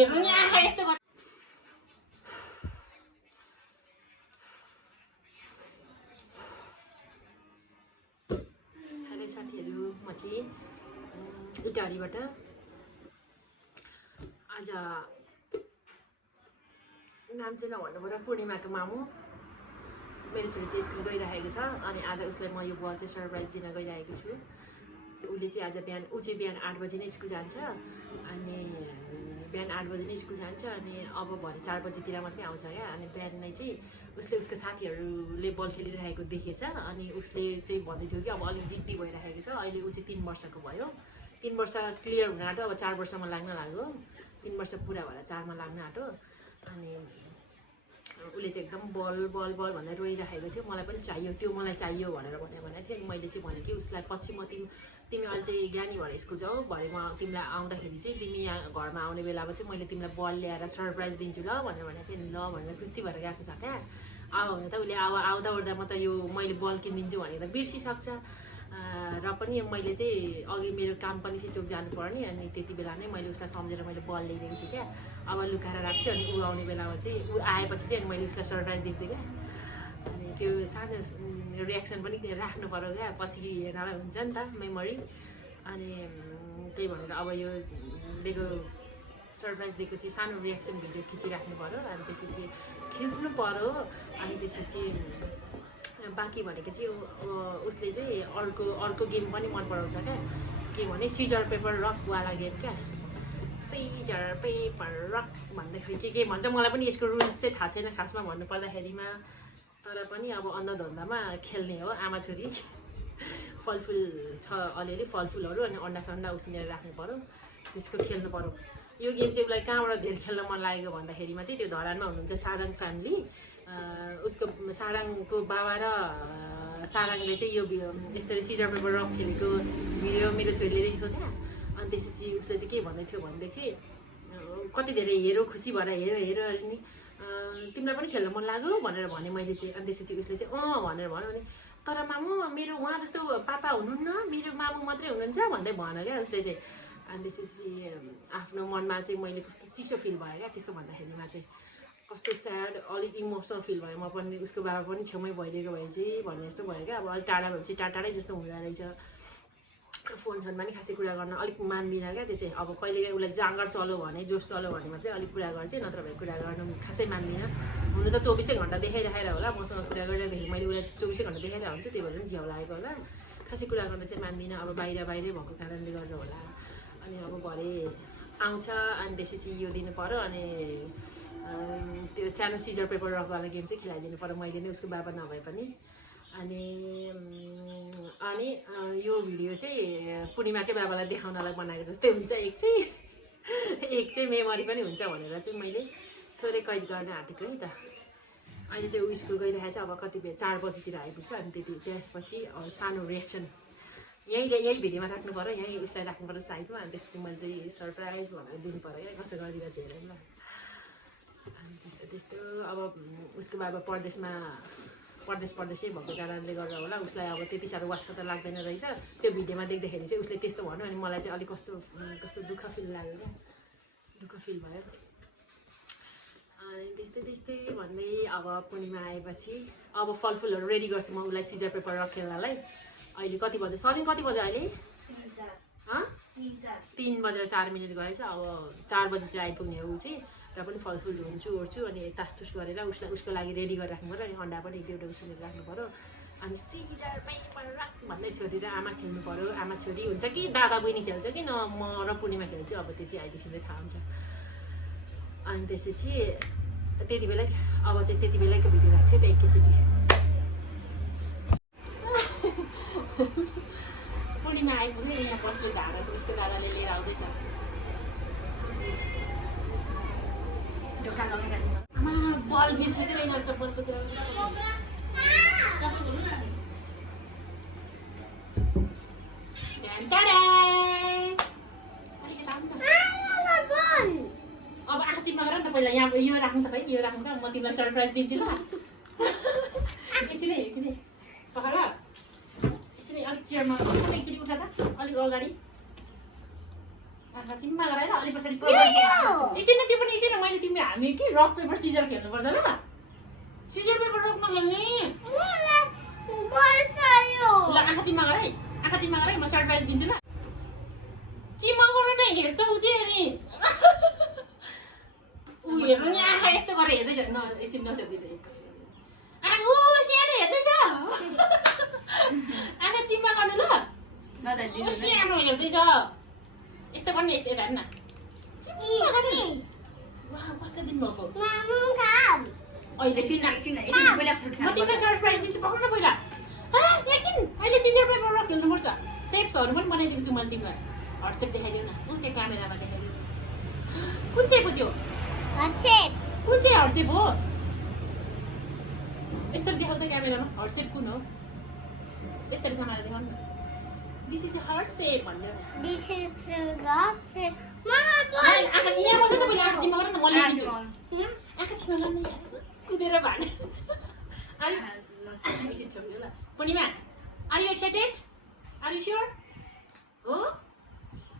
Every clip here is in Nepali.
हेर्नु नि आँखा यस्तो हेलो साथीहरू म चाहिँ इटालीबाट आज नाम चाहिँ नभन्नु पर्यो पूर्णिमाको मामु मेरो छोरी चाहिँ स्कुल गइरहेको छ अनि आज उसलाई म यो बल चाहिँ सरप्राइज दिन गइरहेको छु उसले चाहिँ आज बिहान ऊ चाहिँ बिहान 8 बजी नै स्कुल जान्छ अनि बिहान 8 बजी नै स्कुल जान्छ अनि अब भरे 4 बजीतिर मात्रै आउँछ क्या अनि बिहान नै चाहिँ उसले उसको साथीहरूले बल खेलिरहेको देखेछ अनि उसले चाहिँ भन्दै थियो कि अब अलिक जिद्दी भइरहेको छ अहिले ऊ चाहिँ 3 वर्षको भयो 3 वर्ष क्लियर हुन आँट्यो अब 4 वर्षमा लाग्न लाग्यो 3 वर्ष पुरा भएर 4 मा लाग्न आँट्यो अनि उसले चाहिँ एकदम बल बल बल भनेर रोइरहेको थियो मलाई पनि चाहियो त्यो मलाई चाहियो भनेर भनेको थियो अनि मैले चाहिँ भने कि उसलाई पछि म तिमी अहिले चाहिँ ज्ञानी भएर स्कुल जाऊ भरे म तिमीलाई आउँदाखेरि चाहिँ तिमी यहाँ घरमा आउने बेलामा चाहिँ मैले तिमीलाई बल ल्याएर सरप्राइज दिन्छु ल भनेर भनेको थिएँ ल भनेर खुसी भएर गएको छ क्या अब भने त उसले आउँदा ओर्दा म त यो मैले बल किनिदिन्छु भनेर त बिर्सिसक्छ र पनि मैले चाहिँ अघि मेरो काम पनि थियो चोक जानुपर्ने अनि त्यति बेला नै मैले उसलाई सम्झेर मैले बल ल्याइदिएको छु क्या अब लुकाएर राख्छु अनि ऊ आउने बेलामा चाहिँ ऊ आएपछि चाहिँ अनि मैले उसलाई सरप्राइज दिन्छु क्या अनि त्यो सानो रियाक्सन पनि राख्नु पर्यो क्या पछि हेर्नलाई हुन्छ नि त मेमोरी अनि त्यही भनेर अब यो दिएको सरप्राइज दिएको चाहिँ सानो रियाक्सन भिडियो खिचिराख्नु पर्यो अनि त्यसपछि खिच्नु पर्यो अनि त्यसपछि बाँकी भनेको चाहिँ उसले चाहिँ अर्को गेम पनि मन पराउँछ क्या के भने सिजर पेपर रकवाला गेम क्या सिजर पेपर रक भन्दाखेरि के भन्छ मलाई पनि यसको रुल्स चाहिँ थाहा छैन खासमा भन्नु पर्दाखेरिमा तर पनि अब अन्धधन्दामा खेल्ने हो आमा छोरी फलफुल छ अलिअलि फलफुलहरू अनि अन्डा सन्डा उसिनेर राख्नु पर्यो त्यसको खेल्नु पर्यो यो गेम चाहिँ उसलाई कहाँबाट धेरै खेल्न मन लागेको भन्दाखेरिमा चाहिँ त्यो धरानमा हुनुहुन्छ साराङ फ्यामिली उसको साराङको बाबा र साराङले चाहिँ यो यसरी सिजर पेपर रक खेलेको भिडियो मेरो छोरीले देखेको क्या अनि त्यसपछि उसले चाहिँ के भन्दै थियो भनेदेखि कति धेरै हेरो खुसी भएर हेरो नि तिमीलाई पनि खेल्न मन लाग्यो भनेर भने मैले चाहिँ अनि त्यसपछि उसले चाहिँ भनेर भन्यो अनि तर मामु मेरो उहाँ जस्तो पापा हुनुहुन्न मेरो मामु मात्रै हुनुहुन्छ भन्दै भन्यो क्या उसले चाहिँ अनि त्यसपछि आफ्नो मनमा चाहिँ मैले कस्तो चिसो फिल भयो क्या त्यस्तो भन्दाखेरिमा चाहिँ कस्तो स्याड अलिक इमोसनल फिल भयो म पनि उसको बाबा पनि छेउमै भइदिएको भए चाहिँ भन्ने जस्तो भयो क्या अब अलिक टाढा भएपछि टाढै जस्तो हुँदो रहेछ फोनमा नि खासै कुरा गर्न अलिक मान्दिनँ क्या त्यो चाहिँ अब कहिलेकाहीँ उसलाई जाँगर चल्यो भने जोस चल्यो भने मात्रै अलिक कुरा गर्छ नत्र भए कुरा गर्नु खासै मान्दिनँ हुनु त 24 घन्टा देखाइराखेर होला मसँग कुरा गरिरहेदेखि मैले उसलाई 24 घन्टा देखाइरहेको हुन्छु त्यही भएर पनि झ्याउ लागेको होला खासै कुरा गर्न चाहिँ मान्दिनँ अब बाहिरै भएको कारणले गर्दा होला अनि अब भरे आउँछ अनि त्यसपछि यो दिनु पर्यो अनि त्यो सानो सिजर पेपर रकवाला गेम चाहिँ खेलाइदिनु पर्यो मैले नै उसको बाबा नभए पनि अनि यो भिडियो चाहिँ पूर्णिमाकै बाबालाई देखाउनलाई बनाएको जस्तै हुन्छ एक चाहिँ मेमोरी पनि हुन्छ भनेर चाहिँ मैले थोरै कैद गर्न आँटेको है त अहिले चाहिँ ऊ स्कुल गइरहेको छ अब कति 4 बजीतिर आइपुग्छ अनि त्यसपछि सानो रियाक्सन यही भिडियोमा राख्नु पर्यो यहीँ उसलाई राख्नु पर्यो साइडमा अनि त्यसपछि मैले चाहिँ सरप्राइज भनेर दिनु पर्यो क्या कसो गरिरहेको छ हेरेर ल अनि त्यस्तो अब उसको बाबा परदेशै भएको कारणले गर्दा होला उसलाई अब त्यति साह्रो वास्ता त लाग्दैन रहेछ त्यो भिडियोमा देख्दाखेरि चाहिँ उसले त्यस्तो भन्यो अनि मलाई चाहिँ अलिक कस्तो दुःख फिल लाग्यो क्या दुःख फिल भयो अनि त्यस्तै भन्दै अब पूर्णिमा आएपछि अब फलफुलहरू रेडी गर्छु म उसलाई सिजर पेपर रक खेल्नलाई अहिले कति बजे सलिन कति बजे अहिले 3 बजेर 4 मिनट गएछ अब 4 बजीतिर आइपुग्ने हो ऊ चाहिँ र पनि फलफुल ओर्छु अनि तासतुस गरेर उसको लागि रेडी गरेर राख्नु पर्यो अनि अन्डा पनि एउटा उसिनेर राख्नु पर्यो अनि सिजर पेपर रक भन्दै छोरी र आमा खेल्नु पर्यो आमा छोरी हुन्छ कि दादा बहिनी खेल्छ कि न म र पूर्णिमा खेल्छु अब त्यो चाहिँ अहिलेसम्म थाहा हुन्छ अनि त्यसपछि त्यति बेलैको भिडियो राख्छु त एकैचोटि पूर्णिमा आइपुग्यो यहाँ बस्ने झाडाको उसको दादाले लिएर आउँदैछ ढोका लगाइराख्नु आमा बल बिर्सेकै रहेछ बलको कुरा अब आँचीमा गर नि त पहिला यहाँ यो राख्नु त भाइ यो राख्नु त म तिमीलाई सरप्राइज दिन्छु ल एकछिन पखर एकछिन अलिक चेयरमा एकचोटि उठा त अलिक अगाडि आँखा चिम्मा गरेर अलि पछाडि एकछिन त्यो पनि एकछिन मैले तिमी हामी के रक पेपर सिजर खेल्नुपर्छ ल सिजर पेपर रक नखेल्ने ल आँखा चिम्मा गर है आँखा चिम्मा गर है म सरप्राइज दिन्छु ल चिम्मा गरेर नै हेर्छ उ चाहिँ अनि ऊ हेर्नु नि आँखा यस्तो गरेर हेर्दैछ न एकछिन नसकिँदै ऊ सानो हेर्दैछ आँखा चिम्मा गर्नु ल ऊ सानो हेर्दैछ यस्तो गर्ने यस्तो हेर्नु न कस्तो दिन भएको अहिले म तिमीलाई सरप्राइज दिन्छु पक्राउन पहिला एकछिन अहिले सिजर पेपर रक खेल्नुपर्छ सेप्सहरू पनि बनाइदिन्छु मैले तिमीलाई हट सेप देखाइदिउँ न त्यो क्यामेरामा देखाइदिउँ कुन चाहिँ हो त्यो कुन चाहिँ हट सेप हो यस्तरी देखाउ त क्यामेरामा हट सेप कुन हो यस्तरी समाएर देखाउनु न दिस इज हट सेप भन्दैन आँखा यहाँ बस्छ त मैले आँखा चिम्मा गर न म ल्याइदिन्छु आँखा चिम्मा गर्न कुदेर भाने एकछिन छोडिदिनु ल Purnima are you excited are you sure हो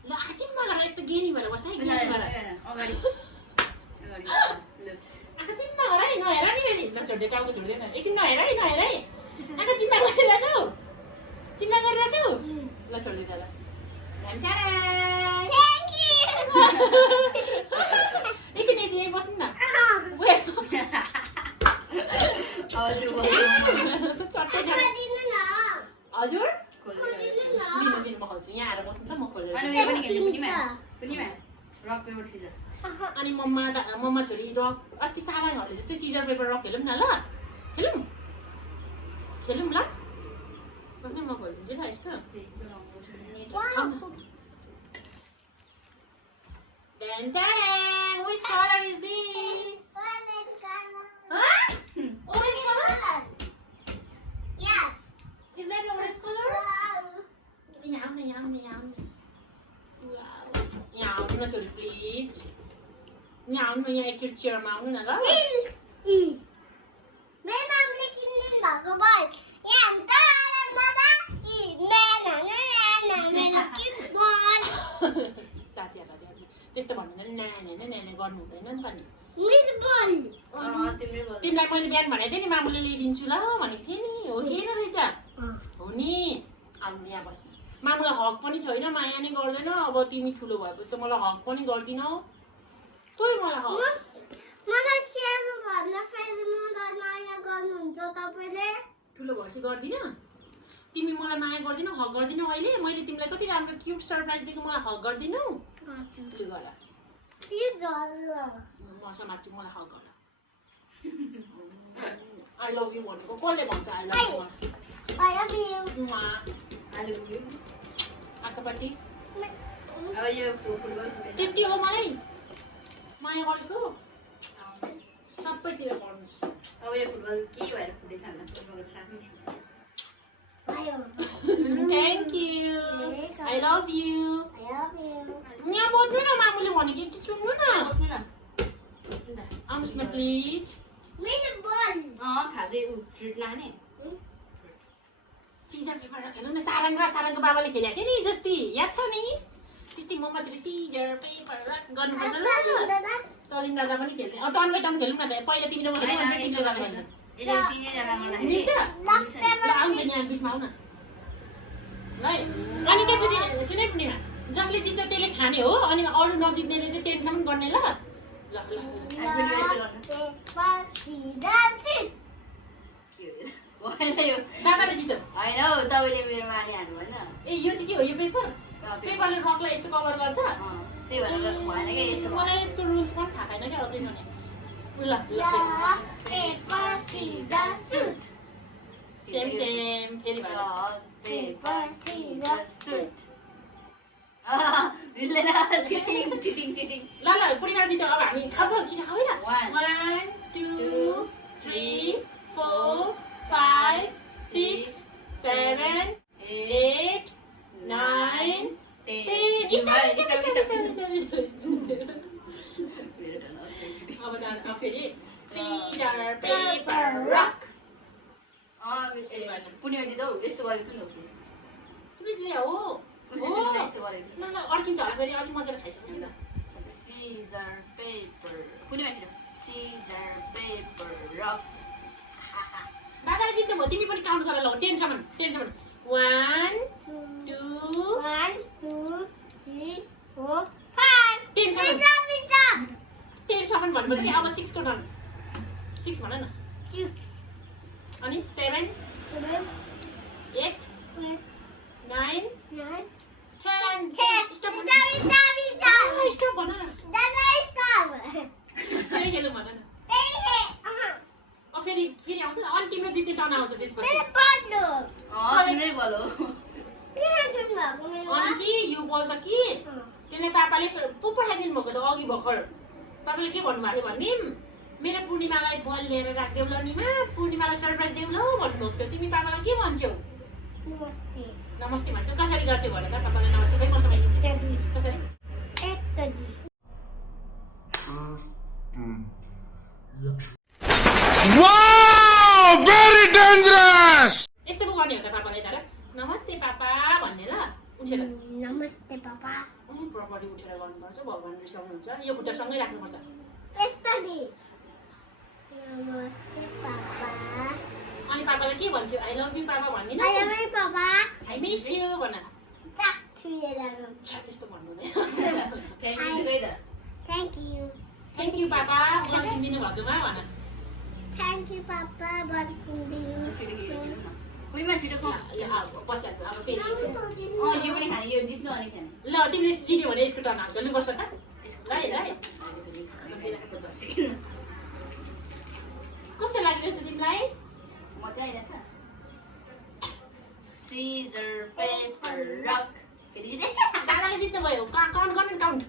ल आँखा चिम्मा गरेर यस्तो गेनी भएर बस है गेनी भएर आँखा चिम्मा गर है नहेर नि फेरि ल छोडिदियो टाउको छोडिदिएन एकछिन नहेर है आँखा चिम्मा गरिरहेको छौ चिम्मा गरिरहेको छौ ल छोडिदियो त ल एकछिन यहीँ बस्नु न हजुर दिनु म खोल्छु यहाँ आएर बस्नु त म खोलेर अनि मम्मा छोरी रक अस्ति साराङहरूले जस्तै सिजर पेपर रक खेलौँ न ल खेलौँ ल म खोलिदिन्छु ल यसको Which color is this? Orange color? Yes. Is that orange color? Yum. Wow. Yum, sorry, please. Yum, यहाँ एकचोटि चेयरमा आउनु न ल मेरो नामले किन्दिन भएको भए यहाँ साथीहरूलाई त्यस्तो भन्दैन नानी गर्नु हुँदैन नि त नि तिमीलाई मैले बिहान भनेको थिएँ नि मामुले ल्याइदिन्छु ल भनेको थिएँ नि हो कि रहेछ हो नि अब यहाँ बस्नु मामुलाई हक पनि छैन माया नै गर्दैन अब तिमी ठुलो भएपछि त मलाई हक पनि गर्दिनौ तँलाई मलाई हक मलाई सेयर भन्दा फेरि मलाई माया गर्नुहुन्छ तपाईले ठुलो भएपछि गर्दिन तिमी मलाई माया गर्दिनौ हक गर्दिनौ अहिले मैले तिमीलाई कति राम्रो क्युट सरप्राइज दिएको मलाई हक गर्दिनौ म समात्छु मलाई हक गर आई लभ यु भनेको कसले भन्छ आई लभ यु आँखापट्टि त्यति हो मलाई माया गरेको सबैतिर पढ्नु अब यो फुटबल के भएर फुटेछ भन्दा फुटबलको साथै Thank you. I love you. यहाँ बस्नु न मामुले भनेको एकछिन सुन्नु न बस्नु न आउनुहोस् न प्लिज खाँदै फ्रुट लाने सिजर पेपर खेल्नु न सारङको बाबाले खेलेको थियो नि जस्तै याद छ नि त्यस्तै मम्मा चाहिँ सिजर पेपर गर्नुपर्छ ल सलिन दादा पनि खेल्थे टर्न बाई टर्न खेलौँ न त पहिला तिमी र म खेलौँ मिल्छ आउनु त यहाँ बिचमा आउ न ल अनि त्यसपछि सुने पूर्णिमा जसले जित्छ त्यसले खाने हो अनि अरू नजित्नेले चाहिँ टेन्सन गर्ने ल दादाले जित्यो होइन हौ तपाईँले मेरो माने हाल्नु भएन ए यो चाहिँ के हो यो पेपर पेपरले रकलाई यस्तो कभर गर्छ त्यही भएर भएन क्या यस्तो मलाई यसको रुल्स पनि थाहा छैन क्या अझै भने ल सेम फेरि मिल्दैन चिटिङ ल पूर्णिमा जित्यो अब हामी खाऊ छिटो खाऊ है 1 2 3 4 5 6 7 8 9 10 स्टार्ट अब फेरि सिजर पेपर रक पूर्णिमा जित्यो यस्तो गरेको थियो नि तिमी जित्यो हो उसले यस्तो गरेको ल ल अड्किन्छ होला फेरि अलिक मजाले खाइसक्नु ल सिजर पेपर कुनै मान्छे सिजर पेपर रक दादाले जित्नु भयो तिमी पनि काउन्ट गर ल 10 सम्म 1 2 1 2 3 4 5 10 सम्म पिज्जा पिज्जा 10 सम्म भन्नुपर्छ कि अब 6 को टर्न 6 भन न 6 अनि 7 7 8 9 9 10 10 stop pizza pizza pizza stop भन न दादा स्टप फेरि खेलौँ भन न फेरि फेरि आउँछ अनि तिम्रो जित्ने टर्न आउँछ त्यसपछि मेरो पार्टलो तिम्रै बल हो किन भएको मेरो अनि कि यो बल त कि त्यसले पापाले पो पठाइदिनु भएको त अघि भर्खर तपाईँले के भन्नुभएको थियो भने मेरो पूर्णिमालाई बल लिएर राखिदेऊ ल निमा पूर्णिमालाई सरप्राइज देऊ ल भन्नुभएको थियो तिमी पापालाई के भन्छौ नमस्ते नमस्ते भन्छौ कसरी गर्छौ भने त पापालाई नमस्ते खै म समय सुन्छु दादी कसरी दादी Wow! Very dangerous! यस्तो पो गर्ने हो त पापालाई तर नमस्ते पापा भन्ने ल उठेर नमस्ते पापा प्रपर्टी उठेर गर्नुपर्छ भगवान् रिसाउनुहुन्छ यो खुट्टा सँगै राख्नुपर्छ दादी नमस्ते पापा अनि पापालाई के भन्छौ आई लभ यु पापा भन्दिन I love you papa I miss you भन ताक छुएर छ्या त्यस्तो भन्नु हुँदैन थ्याङ्क यू गइ त थ्याङ्क यू थ्याङ्क यू पापा मलाई दिनु भएकोमा भन थ्याङ्क यू पापा बर्कुम्बिङ पूर्णिमा छिटो खाऊ पछाडि अब फेरि यो पनि खाने यो जित्नु अनि खाने ल तिमीले जित्यो भने यसको टर्न हाल्छ लुपर्छ त ल कस्तो लागिरहेछ तिमीलाई मजा आइरहेछ सिजर पेपर रक फेरि जिते दादाले जित्नु भयो काउन्ट गर्नु काउन्ट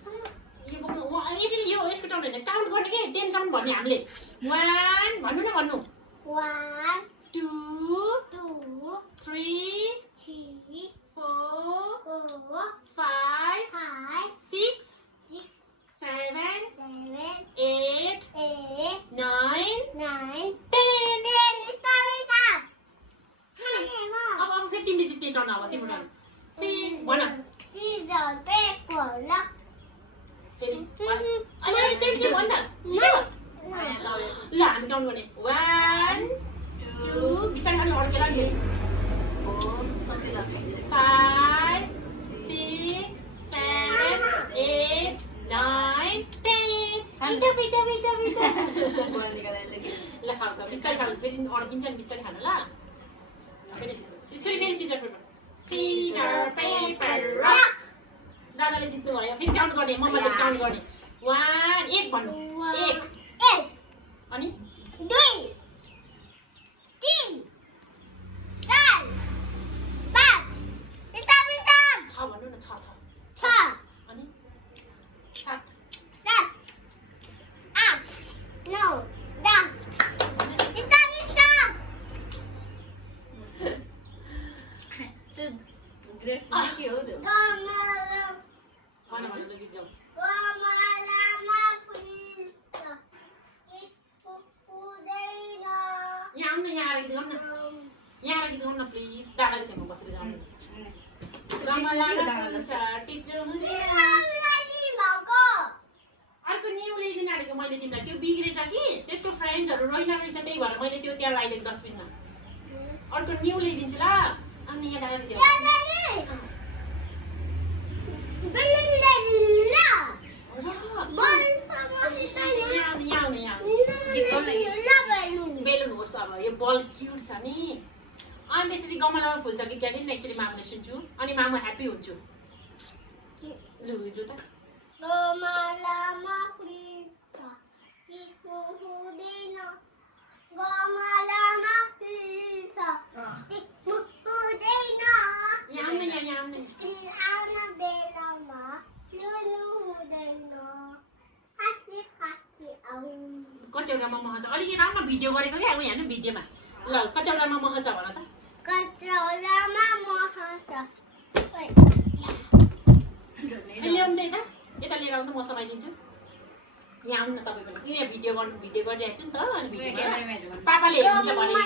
यो बोक्नु यसरी यो यसको टर्न होइन काउन्ट गर्ने के 10 सम्म भन्ने हामीले 1 भन्नु न भन्नु 1 2 2 3 3 4 4 5 5 6 6 7 7 8 8 9 9 10 10 स्टार अब फेरि तिमीले जित्ने टर्न अब तिम्रो टर्न भन सिजर पेपर रक फेरि अनि सेम सेम भन न जित्यो ल हामी काउन्ट गर्ने 1 2 बिस्तारै खानु अड्केला नि 5 6 7 8 9 10 बिटा ल खाऊ बिस्तारै खानु फेरि अड्किन्छ नि बिस्तारै खानु ल फेरि सिजर पेपर रक दादाले जित्नु भयो फेरि काउन्ट गर्ने मम्मा चाहिँ काउन्ट गर्ने 1 1 भन्नु 1 अनि 2 3 4 5 स्टार 6 भन्नु न 6 6 अनि 7 7 8 9 10 स्टार त्यो ग्रेट के हो त्यो भन भन ल गीत जाऊ यहाँ आउनु यहाँ आएर गीत गाउनु न यहाँ आएर गीत गाउनु न प्लिज दादाको छेउमा बसेर गाउनु अर्को न्यू ल्याइदिनु आँटेको मैले तिमीलाई त्यो बिग्रेछ कि त्यसको फ्रेन्ड्सहरू रहेन रहेछ त्यही भएर मैले त्यो त्यहाँ लगाइदिएको डस्टबिनमा अर्को न्यू ल्याइदिन्छु ल अनि यहाँ दादाको छेउमा यहाँ आउने बेलुन होस् अब यो बल क्युट छ नि अनि त्यसरी गमलामा फुल्छ गीत गाउने एक्चुली मामुले सुन्छु अनि मामु ह्याप्पी हुन्छु लु लु त यहाँ आउनु यहाँ आउनु कचौरामा मह छ अलिक राम्रो भिडियो गरेको क्या अब हेर्नु भिडियोमा ल कचौरामा मह छ भन त ल्याउनु त यता लिएर आउनु म समाइदिन्छु यहाँ आउनु न तपाईँ पनि यहाँ भिडियो गरिरहेको छु नि त अनि भिडियोमा पापाले हेर्नुहुन्छ भने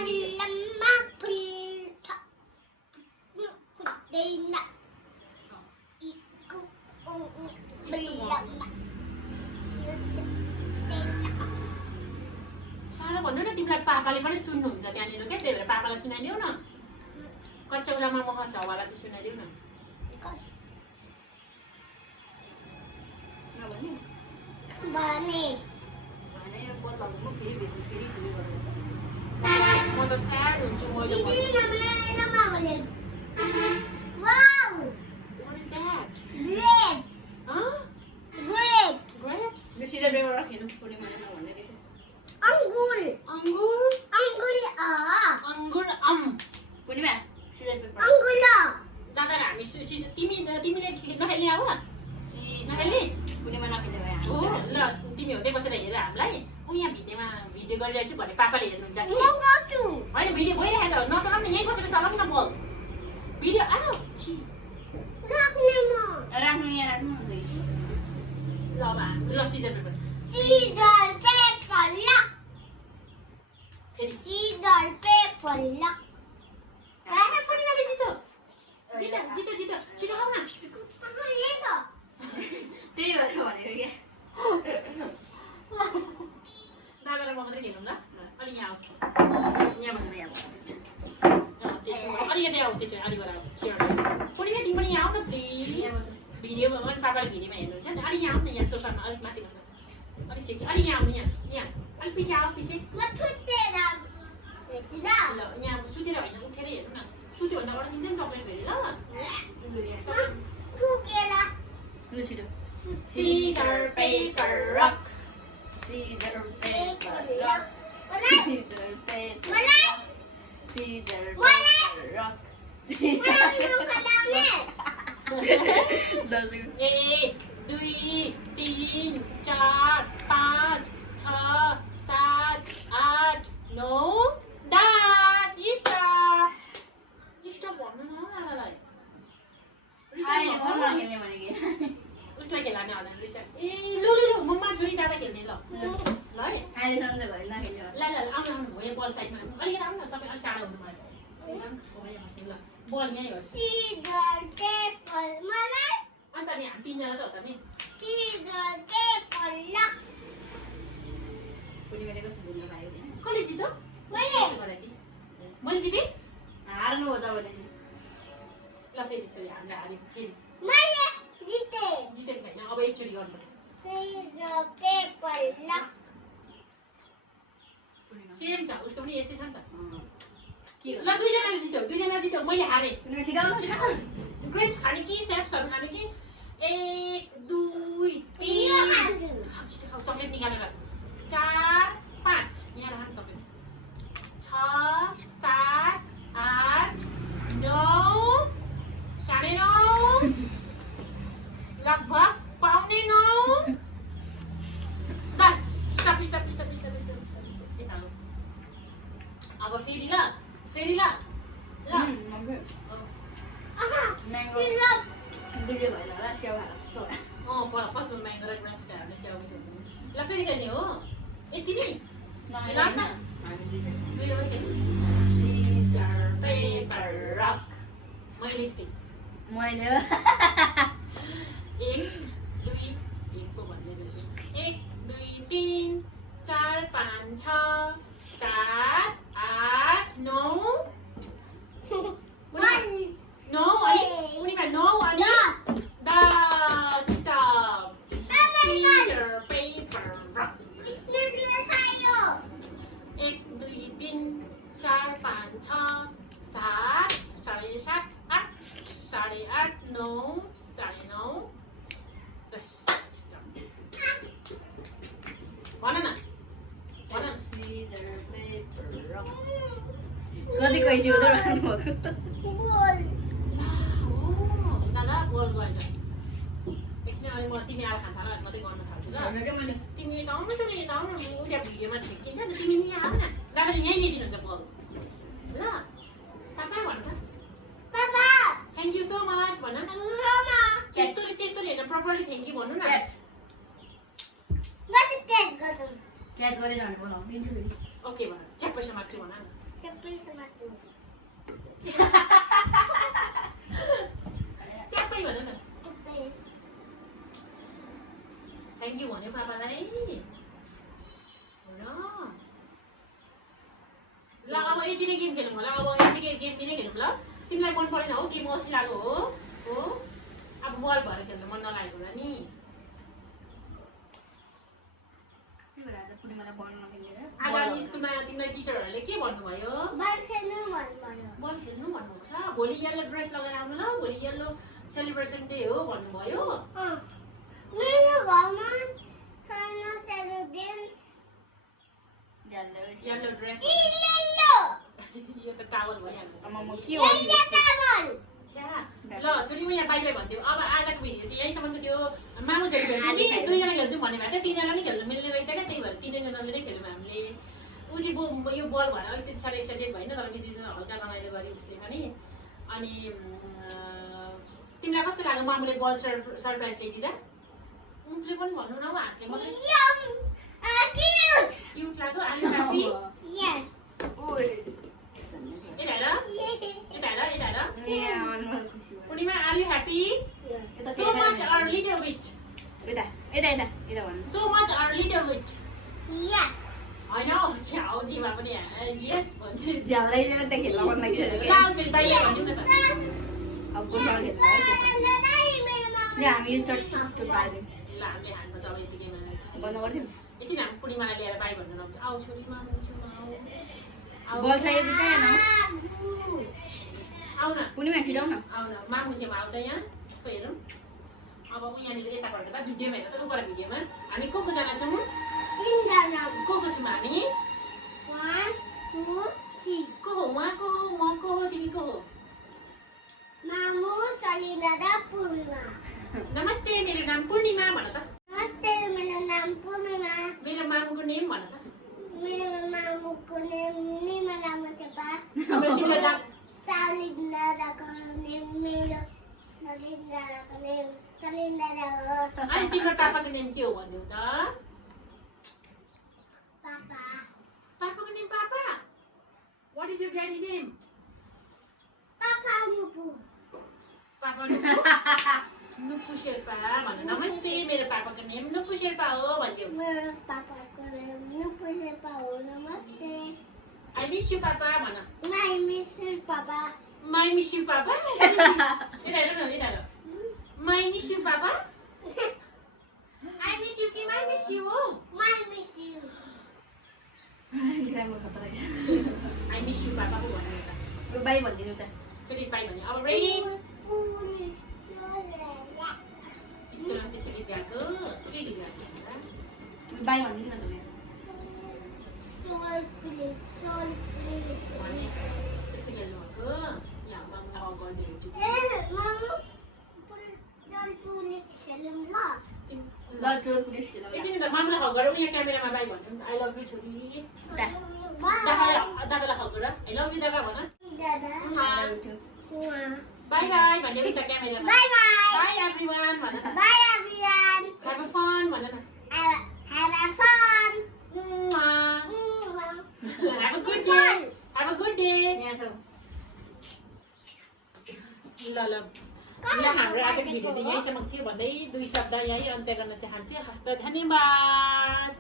भन्नु न तिमीलाई पापाले पनि सुन्नुहुन्छ त्यहाँनिर क्या त्यही भएर पापालाई सुनाइदेऊ न कचौरामा मह छ वाला चाहिँ सुनाइदेऊ न नभन्नु भने भने यो बोल लाग्नु फेरि गर्नु म त स्याड हुन्छु मैले दिदी नबले बाबाले wow What is that? grapes Huh? grapes Grapes? सिधा बेगर राखेन पूर्णिमाले नभन्ने रहेछ अंगुर Angur? अंगुर पूर्णिमा सिधा पेपर अंगुर दादा हामी तिमीले नखेल्ने अब नखेल्ने पूर्णिमा नखेल्ने भयो हो ल तिमी हुँदै बसेर हेर हामीलाई यहाँ भिडियो गरिरहेको छु भने पापाले हेर्नुहुन्छ कि म गर्छु होइन भिडियो भइरहेको छ नचलाउनु न यहीँ बसेर चलाउनु न बल भिडियो आऊ छि राख्ने म राख्नु यहाँ राख्नु हुँदैछ ल अब ल scissor paper scissor paper rock फेरि सीजर पेपर लक राखेर पूर्णिमाले जित्यो जित्यो छिटो आऊ न ये त त्यही भएर भनेको क्या दादा र म मात्रै खेलौँ ल अलि यहाँ आऊ यहाँ बसेर यहाँ अलिकति आऊ त्यो चाहिँ अलिक गएर चियर पूर्णिमा तिमी पनि यहाँ आऊ न प्लिज भिडियोमा पनि पापाले भिडियोमा हेर्नुहुन्छ नि अलिक यहाँ आऊ न यहाँ सोफामा अलिक माथि बस्छ अलिक छिटो अलिक यहाँ आउनु यहाँ अलिक पछि आऊ पछि म छुट्टेर भेट्दा ल यहाँ सुतेर होइन उठेर हेर्नु न सुत्यो भन्दा अड्किन्छ नि चक्लेट फेरि ल ठुकेर लु छिटो Scissor, paper, rock. Scissor, paper paper, lock rock. मलाई Scissor, paper, मलाई scissor, मलाई paper, rock. मलाई बनाउने 1, 2, 3, 4, 5, 6, 7, 8, 9, 10. Stop भन्नु न दादालाई अहिले गर्नु नखेल्ने भनेको उसलाई खेलाउने होला रिसा ए लु मम्मा छोरी दादा खेल्ने ल ल है अहिलेसम्म चाहिँ घरि नखेल्ने ल आउनु भयो बल साइडमा अलिक आउनु न तपाईँ अलिक टाढा हुनु मलाई ल बल यहीँ गर्छु सीजर पेपर मलाई अन्त नि हामी तिनजना त हो त नि सीजर पेपर लक पूर्णिमाले कस्तो बुझ्न पाएको थिएन कसले जित्यो मैले जितेँ हार्नु हो तपाईँले चाहिँ ल फेरि छोरी हामीले हार्यौँ फेरि मैले जिते जितेको छैन अब एकचोटि गर्नु सीजर पेपर लक सेम छ उसको पनि यस्तै छ नि त के ल दुईजना जित्यो मैले हारेँ पूर्णिमा छिटो ग्रेप्स खाने कि स्याप्सहरू खाने कि 1, 2, 3 यो खान्छु छिटो खाऊ चक्लेट निकालेर 4, 5 यहाँ राख्नु चक्लेट 6, 7, 8, 9, 9:30 लगभग 8:45 10 स्टप यता हो अब फेरि ल म्याङ्गो दुईले भएन होला स्याउ हालेर जस्तो फर्स्टमा म्याङ्गो र ग्राम्स हामीले स्याउ मिठो हुनु ल फेरि खेल्ने हो यति नै नखेल्ने ल त दुईले पनि खेल्ने Scissor, paper, rock. मैले जितेँ मैले 1, 2 1 पो भन्दै रहेछु 1, 2, 3, 4, 5, 6, 7, 8, 9 9 अनि पूर्णिमा 9 अनि 10 स्टप Scissor, paper, rock 1, 2, 3, 4, 5, 6, 7 7:30 8 8:30 9 9:30 10 भन न Scissor, paper, rock. कति कैची मात्रै राख्नु भएको दादा बल गएछ एकछिन अलिक म तिमी आएर खान थाल मात्रै गर्न थाल्छु ल तिमी यता आउनु छोरी यता आउनु उता भिडियोमा झिक्किन्छ नि तिमी नि आऊ न दादाले यहीँ ल्याइदिनुहुन्छ बल ल पापा भन त पापा थ्याङ्क यू सो मच भन मामा त्यस्तो हेर्न प्रपरली थ्याङ्क यू भन्नु न म चाहिँ टेस्ट गर्छु क्याच गरेर भने बोलाउनु दिन्छु फेरि ओके भन च्याप्पै समात्छु भन न चप्पै समात्छु च्याप्पै भन न चप्पै थ्याङ्क यू भन्यो पापालाई ल गेम खेलौँ होला अब यतिकै गेम दिनै खेलौँ ल तिमीलाई मन परेन हो गेम अल्छी लाग्यो हो अब बल भएर खेल्न मन नलागेको होला नि आज अनि स्कुलमा तिमीलाई टिचरहरूले के भन्नुभयो बल खेल्नु भन्नुभयो बल खेल्नु भन्नुभएको छ भोलि येल्लो ड्रेस लगाएर आउनु ल भोलि येल्लो सेलिब्रेसन डे हो भन्नुभयो मेरो घरमा छैन सेलिब्रेसन येल्लो ड्रेस यो त टावल भइहाल्यो ल छोरी म यहाँ बाई बाई भन्थ्यो अब आजको भिडियो चाहिँ यहीँसम्मको थियो मामु चाहिँ खेल्छु दुईजना खेल्छौँ भन्ने भए त तिनजना नै खेल्नु मिल्ने रहेछ क्या त्यही भएर तिनजनाले नै खेल्यौँ हामीले ऊ चाहिँ यो बल भएर अलिकति साह्रो एक्साइटेड भएन तर बिच बिचमा हल्का रमाइलो गऱ्यो उसले पनि अनि तिमीलाई कस्तो लाग्यो मामुले बल सरप्राइज ल्याइदिँदा उसले पनि भन्नु न हातले मात्रै क्युट लाग्यो आलु ह्याप्पी यता Purnima are you happy so much our little wit so much our little wit होइन छ्याउ जीवा पनि यस भन्छ लाउँछु बाहिर भनिदिउँ न त हामीले हातमा चल यतिकैमा एकछिन हामी पूर्णिमालाई लिएर बाई भन्नु नआउँछ आऊ छोरीमा आऊ न पूर्णिमा खिलाउ न आऊ न मामु चाहिँ आऊ त यहाँ हेरौँ अब यहाँनिर यता गर्दा त भिडियोमा हेर त उपर भिडियोमा हामी को जना छौँ को छौँ हामी को हो उहाँ को हो म को हो तिमी को हो मामु सलिना र पूर्णिमा नमस्ते मेरो नाम पूर्णिमा भन त नमस्ते मेरो नाम पूर्णिमा मेरो मामुको नेम भन त मेरो मामुको नेम निमा रामचेपा तिमीलाई नाम सलिना दाको नेम मेरो सलिना दाको नेम सलिना दा हो अनि तिम्रो पापाको नेम के हो भनिदेऊ त पापा पापाको नेम पापा what is your daddy name पापा नुपु पापा नुपु शेर्पा भन नमस्ते मेरो पापाको नेम नुपु शेर्पा हो भनिदेऊ मेरो पापाको नेम नुपु शेर्पा हो नमस्ते आई मिस यु पापा भन my miss you papa my miss you papa यता my miss you papa I miss you कि माई मिस यु हो my miss you I miss you papa को भन्नु त बाई भनिदिनु त छोरी बाई भने अब रेडी पुलिस स्कुलमा त्यस्तो गीत गाएको के गीत गाएको बाई भनिदिनु न चल पुलिस भने त्यस्तो खेल्नु भएको यहाँ मामुलाई हक गर्दै हुन्छु मामु चल पुलिस खेलौँ ल ल चोर पुलिस खेलौँ एकछिन त मामुलाई हक गरौँ यहाँ क्यामेरामा बाई भन्नु आई लभ यु छोरी दादालाई हक गर आई लभ यु दादा भन दादा बाई बाई भन्ने उता क्यामेरामा बाई बाई बाई एभ्रीवान भन न bye everyone have a fun भन न have a fun have a good day have a good day यहाँ छौ ल हाम्रो आजको भिडियो चाहिँ यहीँसम्म थियो भन्दै दुई शब्द यहीँ अन्त्य गर्न चाहन्छु हस्त धन्यवाद